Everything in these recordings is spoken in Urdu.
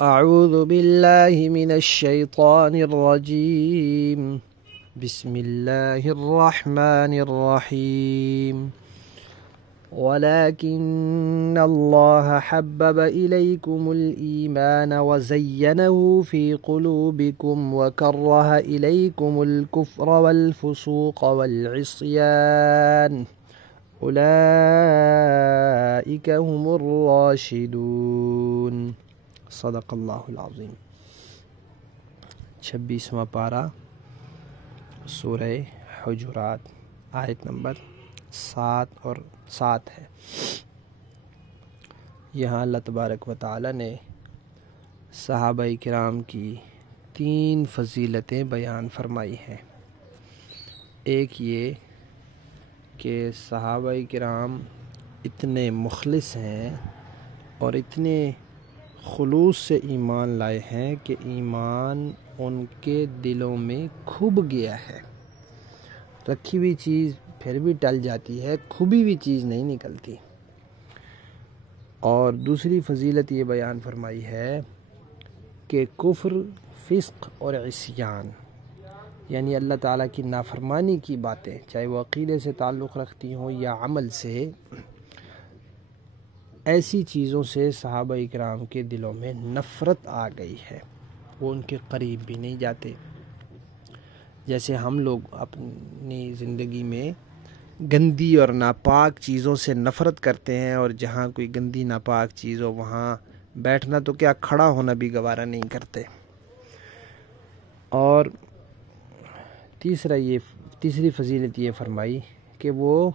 أعوذ بالله من الشيطان الرجيم. بسم الله الرحمن الرحيم. ولكن الله حبب إليكم الإيمان وزينه في قلوبكم وكره إليكم الكفر والفسوق والعصيان أولئك هم الراشدون. صدق اللہ العظیم. 26واں پارہ سورہ حجرات، آیت نمبر 7 اور 7 ہے. یہاں اللہ تبارک و تعالی نے صحابہ کرام کی 3 فضیلتیں بیان فرمائی ہیں. ایک یہ کہ صحابہ کرام اتنے مخلص ہیں اور اتنے خلوص سے ایمان لائے ہیں کہ ایمان ان کے دلوں میں کھب گیا ہے. رکھی ہوئی چیز پھر بھی ٹل جاتی ہے، کھبی ہوئی چیز نہیں نکلتی. اور دوسری فضیلت یہ بیان فرمائی ہے کہ کفر، فسق اور عصیان، یعنی اللہ تعالیٰ کی نافرمانی کی باتیں، چاہے وہ عقیدے سے تعلق رکھتی ہوں یا عمل سے، ایسی چیزوں سے صحابہ اکرام کے دلوں میں نفرت آ گئی ہے. وہ ان کے قریب بھی نہیں جاتے. جیسے ہم لوگ اپنی زندگی میں گندی اور ناپاک چیزوں سے نفرت کرتے ہیں، اور جہاں کوئی گندی ناپاک چیز ہو وہاں بیٹھنا تو کیا کھڑا ہونا بھی گوارا نہیں کرتے. اور تیسری فضیلت یہ فرمائی کہ وہ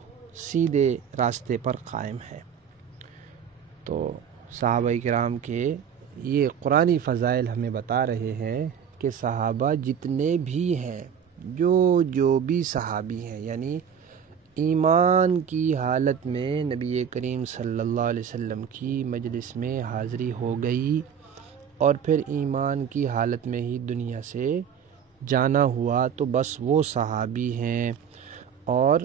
سیدھے راستے پر قائم ہے. تو صحابہ کرام کے یہ قرآنی فضائل ہمیں بتا رہے ہیں کہ صحابہ جتنے بھی ہیں، جو بھی صحابی ہیں، یعنی ایمان کی حالت میں نبی کریم صلی اللہ علیہ وسلم کی مجلس میں حاضری ہو گئی اور پھر ایمان کی حالت میں ہی دنیا سے جانا ہوا، تو بس وہ صحابی ہیں اور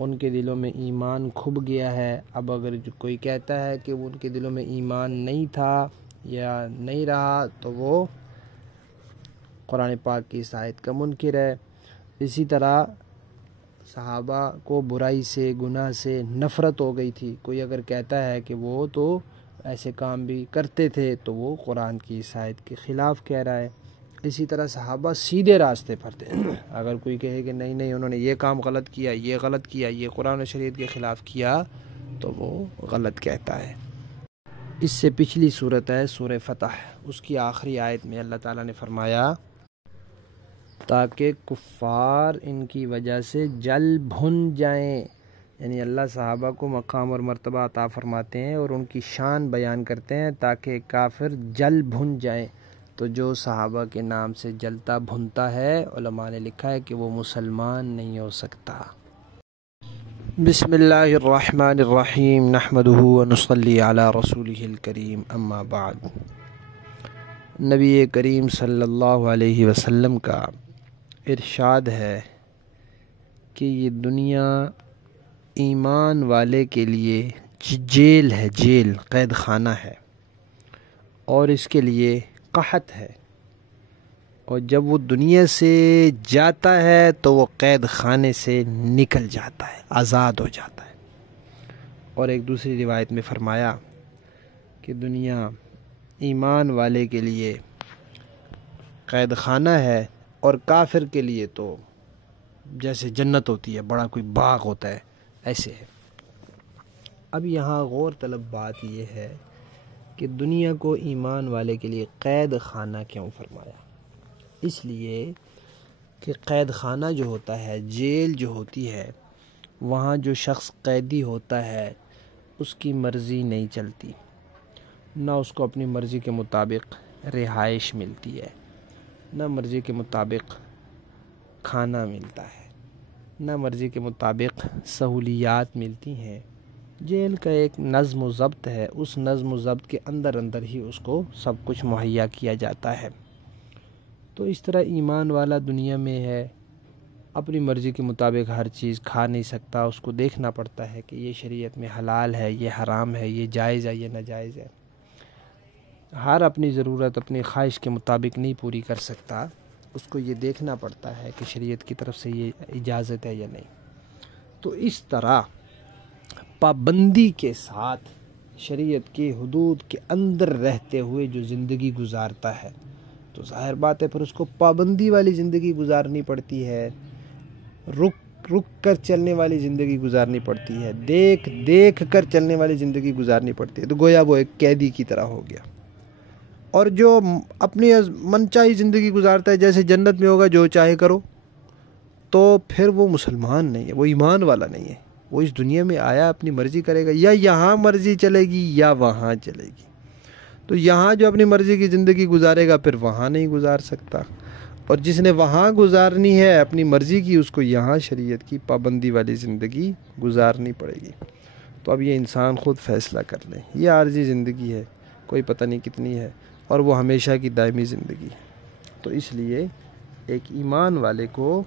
ان کے دلوں میں ایمان کھب گیا ہے. اب اگر کوئی کہتا ہے کہ ان کے دلوں میں ایمان نہیں تھا یا نہیں رہا تو وہ قرآن پاک کی اس آیت کا منکر ہے. اسی طرح صحابہ کو برائی سے، گناہ سے نفرت ہو گئی تھی. کوئی اگر کہتا ہے کہ وہ تو ایسے کام بھی کرتے تھے تو وہ قرآن کی اس آیت کے خلاف کہہ رہا ہے. اسی طرح صحابہ سیدھے راستے پر تھے. اگر کوئی کہے کہ نہیں انہوں نے یہ کام غلط کیا، یہ غلط کیا، یہ قرآن و شریعت کے خلاف کیا، تو وہ غلط کہتا ہے. اس سے پچھلی صورت ہے سورہ فتح، اس کی آخری آیت میں اللہ تعالیٰ نے فرمایا تاکہ کفار ان کی وجہ سے جل بھن جائیں. یعنی اللہ صحابہ کو مقام اور مرتبہ عطا فرماتے ہیں اور ان کی شان بیان کرتے ہیں تاکہ کافر جل بھن جائیں. تو جو صحابہ کے نام سے جلتا بھنتا ہے، علماء نے لکھا ہے کہ وہ مسلمان نہیں ہو سکتا. بسم اللہ الرحمن الرحیم. نحمدہ ونصلی علی رسولہ الکریم. اما بعد. نبی کریم صلی اللہ علیہ وسلم کا ارشاد ہے کہ یہ دنیا ایمان والے کے لیے جیل ہے، جیل، قید خانہ ہے، اور اس کے لیے قحط ہے. اور جب وہ دنیا سے جاتا ہے تو وہ قید خانے سے نکل جاتا ہے، آزاد ہو جاتا ہے. اور ایک دوسری روایت میں فرمایا کہ دنیا ایمان والے کے لیے قید خانہ ہے اور کافر کے لیے تو جیسے جنت ہوتی ہے، بڑا کوئی باغ ہوتا ہے، ایسے ہے. اب یہاں غور طلب بات یہ ہے کہ دنیا کو ایمان والے کے لیے قید خانہ کیوں فرمایا؟ اس لیے کہ قید خانہ جو ہوتا ہے، جیل جو ہوتی ہے، وہاں جو شخص قیدی ہوتا ہے اس کی مرضی نہیں چلتی، نہ اس کو اپنی مرضی کے مطابق رہائش ملتی ہے، نہ مرضی کے مطابق کھانا ملتا ہے، نہ مرضی کے مطابق سہولیات ملتی ہیں. جیل کا ایک نظم و ضبط ہے، اس نظم و ضبط کے اندر ہی اس کو سب کچھ مہیا کیا جاتا ہے. تو اس طرح ایمان والا دنیا میں ہے، اپنی مرضی کے مطابق ہر چیز کھا نہیں سکتا، اس کو دیکھنا پڑتا ہے کہ یہ شریعت میں حلال ہے، یہ حرام ہے، یہ جائز ہے، یہ ناجائز ہے. ہر اپنی ضرورت اپنی خواہش کے مطابق نہیں پوری کر سکتا، اس کو یہ دیکھنا پڑتا ہے کہ شریعت کی طرف سے یہ اجازت ہے یا نہیں۔ تو اس طرح پابندی کے ساتھ شریعت کے حدود کے اندر رہتے ہوئے جو زندگی گزارتا ہے تو ظاہر بات ہے پھر اس کو پابندی والی زندگی گزارنی پڑتی ہے، رک کر چلنے والی زندگی گزارنی پڑتی ہے، دیکھ کر چلنے والی زندگی گزارنی پڑتی ہے، تو گویا وہ ایک قیدی کی طرح ہو گیا۔ اور جو اپنی من چاہی زندگی گزارتا ہے، جیسے جنت میں ہوگا جو چاہے کرو، تو پھر وہ مسلمان نہیں ہے، وہ ایمان والا نہیں ہے۔ وہ اس دنیا میں آیا اپنی مرضی کرے گا، یا یہاں مرضی چلے گی یا وہاں چلے گی، تو یہاں جو اپنی مرضی کی زندگی گزارے گا پھر وہاں نہیں گزار سکتا، اور جس نے وہاں گزارنی ہے اپنی مرضی کی، اس کو یہاں شریعت کی پابندی والی زندگی گزارنی پڑے گی۔ تو اب یہ انسان خود فیصلہ کر لے، یہ عارضی زندگی ہے، کوئی پتہ نہیں کتنی ہے، اور وہ ہمیشہ کی دائمی زندگی ہے۔ تو اس لیے ایک ایمان والے کو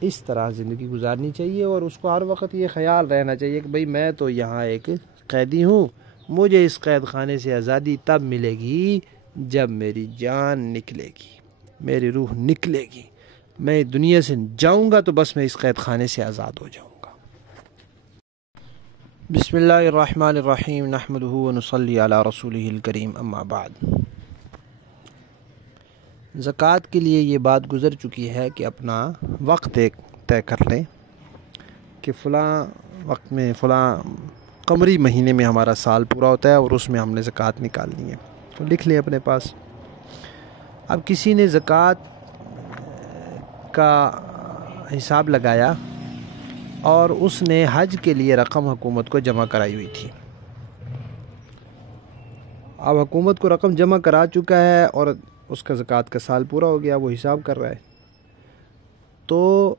اس طرح زندگی گزارنی چاہیے، اور اس کو ہر وقت یہ خیال رہنا چاہیے کہ بھئی میں تو یہاں ایک قیدی ہوں، مجھے اس قید خانے سے آزادی تب ملے گی جب میری جان نکلے گی، میری روح نکلے گی، میں دنیا سے جاؤں گا تو بس میں اس قید خانے سے آزاد ہو جاؤں گا۔ بسم اللہ الرحمن الرحیم، نحمدہ ونصلی علی رسولہ الکریم، اما بعد۔ زکوٰۃ کے لیے یہ بات گزر چکی ہے کہ اپنا وقت ایک طے کر لیں کہ فلاں وقت میں فلاں قمری مہینے میں ہمارا سال پورا ہوتا ہے اور اس میں ہم نے زکوٰۃ نکالنی ہے، تو لکھ لیں اپنے پاس۔ اب کسی نے زکوٰۃ کا حساب لگایا اور اس نے حج کے لیے رقم حکومت کو جمع کرائی ہوئی تھی۔ اب حکومت کو رقم جمع کرا چکا ہے اور اس کا زکوٰۃ کا سال پورا ہو گیا، وہ حساب کر رہا ہے، تو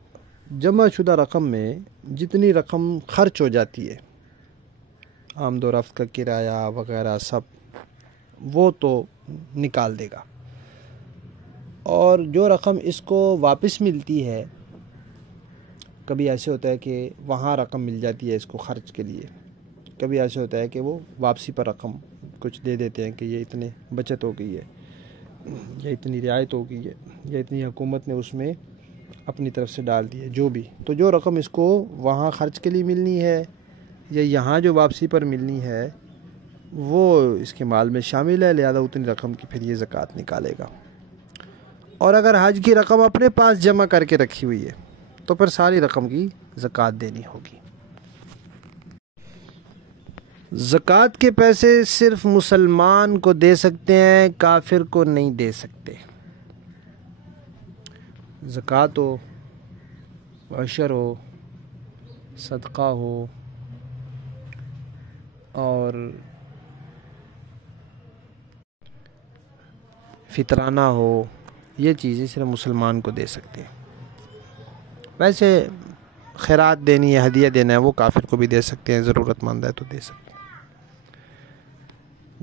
جمع شدہ رقم میں جتنی رقم خرچ ہو جاتی ہے، آمد و رفت کا کرایہ وغیرہ سب، وہ تو نکال دے گا، اور جو رقم اس کو واپس ملتی ہے، کبھی ایسے ہوتا ہے کہ وہاں رقم مل جاتی ہے اس کو خرچ کے لیے، کبھی ایسے ہوتا ہے کہ وہ واپسی پر رقم کچھ دے دیتے ہیں کہ یہ اتنے بچت ہو گئی ہے، یا اتنی رعایت ہو گئی ہے، یا اتنی حکومت نے اس میں اپنی طرف سے ڈال دی ہے، جو بھی، تو جو رقم اس کو وہاں خرچ کے لیے ملنی ہے یا یہاں جو واپسی پر ملنی ہے وہ اس کے مال میں شامل ہے، لہذا اتنی رقم کی پھر یہ زکوٰۃ نکالے گا۔ اور اگر حج کی رقم اپنے پاس جمع کر کے رکھی ہوئی ہے تو پھر ساری رقم کی زکوٰۃ دینی ہوگی۔ زکوٰۃ کے پیسے صرف مسلمان کو دے سکتے ہیں، کافر کو نہیں دے سکتے۔ زکوٰۃ ہو، عشر ہو، صدقہ ہو، اور فطرانہ ہو، یہ چیزیں صرف مسلمان کو دے سکتے ہیں۔ ویسے خیرات دینی ہے، ہدیہ دینا ہے، وہ کافر کو بھی دے سکتے ہیں، ضرورت مند ہے تو دے سکتے ہیں۔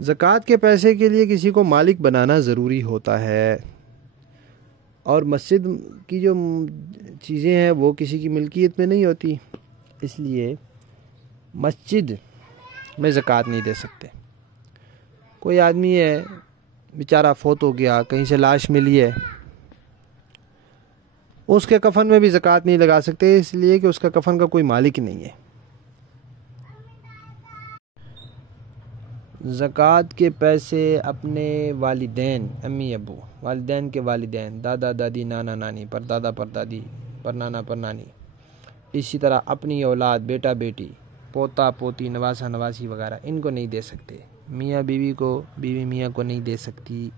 زکوٰۃ کے پیسے کے لیے کسی کو مالک بنانا ضروری ہوتا ہے، اور مسجد کی جو چیزیں ہیں وہ کسی کی ملکیت میں نہیں ہوتی، اس لیے مسجد میں زکوٰۃ نہیں دے سکتے۔ کوئی آدمی ہے بیچارہ فوت ہو گیا، کہیں سے لاش ملی ہے، اس کے کفن میں بھی زکوٰۃ نہیں لگا سکتے، اس لیے کہ اس کا کفن کا کوئی مالک نہیں ہے۔ زکوٰۃ کے پیسے اپنے والدین، امی ابو، والدین کے والدین، دادا دادی، نانا نانی، پر دادا پر دادی، پر نانا پر نانی، اسی طرح اپنی اولاد، بیٹا بیٹی، پوتا پوتی، نواسا نواسی وغیرہ، ان کو نہیں دے سکتے۔ میاں بیوی کو، بیوی میاں کو نہیں دے سکتی۔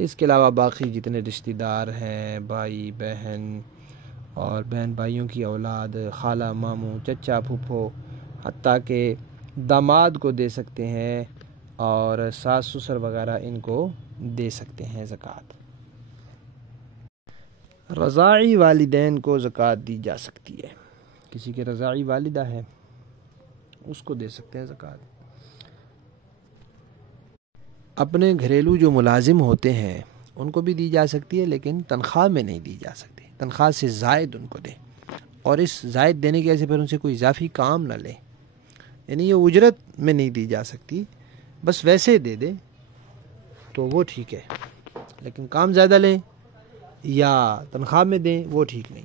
اس کے علاوہ باقی جتنے رشتہ دار ہیں، بھائی بہن اور بہن بھائیوں کی اولاد، خالہ ماموں، چچا پھپھو، حتیٰ کہ داماد کو دے سکتے ہیں، اور ساس سسر وغیرہ ان کو دے سکتے ہیں زکوٰۃ۔ رضاعی والدین کو زکوٰۃ دی جا سکتی ہے، کسی کے رضاعی والدہ ہے اس کو دے سکتے ہیں زکوٰۃ۔ اپنے گھریلو جو ملازم ہوتے ہیں ان کو بھی دی جا سکتی ہے، لیکن تنخواہ میں نہیں دی جا سکتی، تنخواہ سے زائد ان کو دے، اور اس زائد دینے کی وجہ سے پھر ان سے کوئی اضافی کام نہ لے، یعنی یہ اجرت میں نہیں دی جا سکتی، بس ویسے دے دے تو وہ ٹھیک ہے، لیکن کام زیادہ لیں یا تنخواہ میں دیں وہ ٹھیک نہیں۔